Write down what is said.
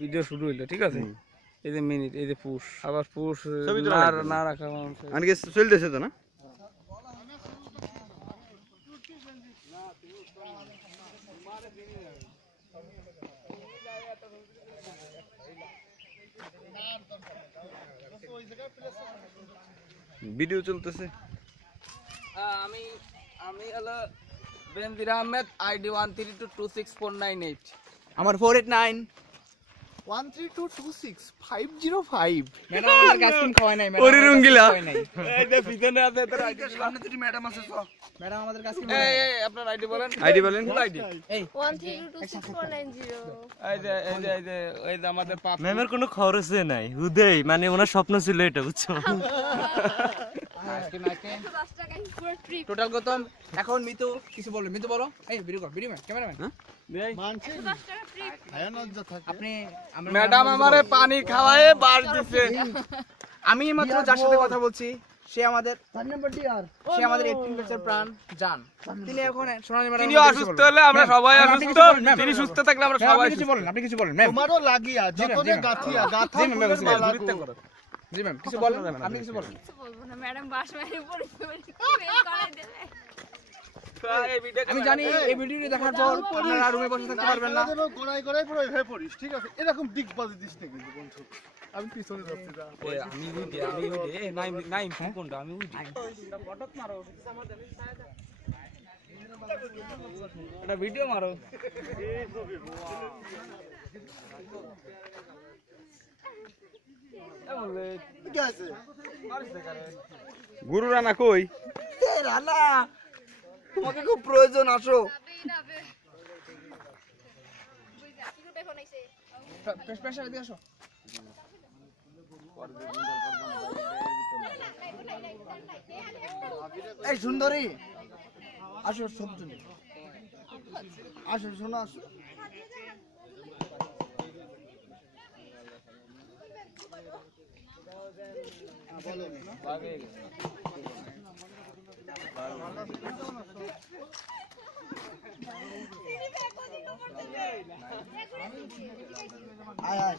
Video শুরু হইলো, ঠিক আছে? এই যে মিনিট, এই যে পুশ, আবার পুশ না রাখা আনকে চলতেছে তো না? ভিডিও চলতেছে। আমি হলো বেনজির আহমেদ, আইডি 1322649 আমার 489 13226 ম্যাডাম আমার গাছ কিন খাওয়াই নাই ওরে রঙ্গিলা। এই যে পিছনে আছে তোর আইডি। সামনে দুটি ম্যাডাম আছে তো ম্যাডাম আমাদের গাছ কিন এই আপনার আইডি বলেন। আইডি বলেন। ফুল আইডি। এই 1326490 এই যে আমাদের পাপ। ম্যামের কোনো খরচে নাই, হুদেই মানে ওনার স্বপ্ন ছিল এটা, বুঝছো? টোটাল গৌতম এখন মিতু কিছু বলো, মিতু বলো। এই ভিডিও কর, ভিডিও ম্যান, ক্যামেরাম্যান। আপনি ম্যাডাম আমারে পানি খাওয়ায়ে বার দিছে। আমি মাত্র যার সাথে কথা বলছি সে আমাদের 18 বছর প্রাণ জান। তিনি এখন সোনালী ম্যাডাম তিনি অসুস্থ হলে আমরা সবাই অসুস্থ, তিনি সুস্থ থাকলে আমরা সবাই কিছু বলেন, আপনি কিছু বলেন ম্যাম। তোমারও লাগিয়া যতদিন গাথিয়া গাথা জি ম্যাম কিছু বলেন, আপনি কিছু বলেন। কিছু বলবো না, ম্যাডাম বাস মেরে পড়ে ফেল করে দেবে। আমি জানি এই ভিডিওটি দেখার পর আপনারা রুমে বসে থাকতে পারবেন না। গোড়ায় গোড়ায় পুরো এভাবে পড়িস, ঠিক আছে? এরকম দিক বাজে দিস না কিন্তু বন্ধু। আমি পিছনে যাচ্ছি না। আমি উঠে এই নাইম কোনটা আমি উঠি ফটো মারো এটা ভিডিও মারো ঠিক আছে গুরু রানা কই? রানা তোমাকে খুব প্রয়োজন, আসো। প্রেসার দিয়ে আসো। এই সুন্দরী আসো, সবজন আসো, শোনো আসো। আয় আয়